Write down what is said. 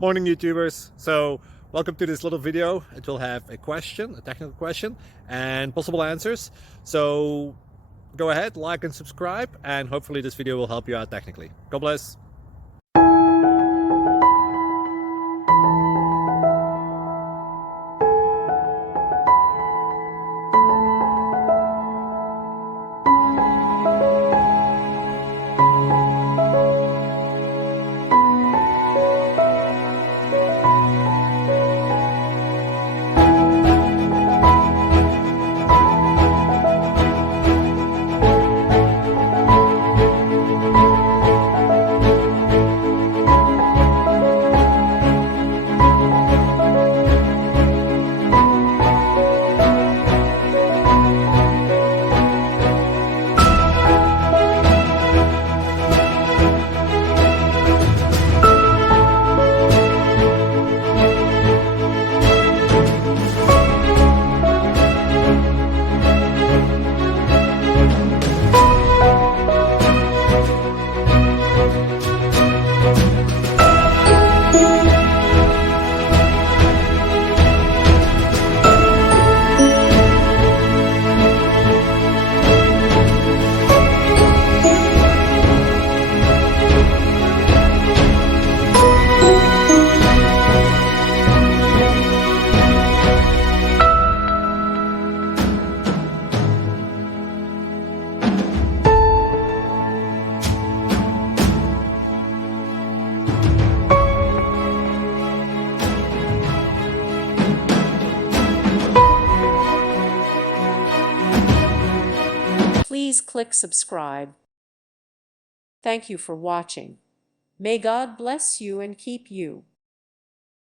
Morning YouTubers. So welcome to this little video. It will have a question, a technical question, and possible answers. So go ahead, like and subscribe, and hopefully this video will help you out technically. God bless. Please click subscribe. Thank you for watching. May God bless you and keep you.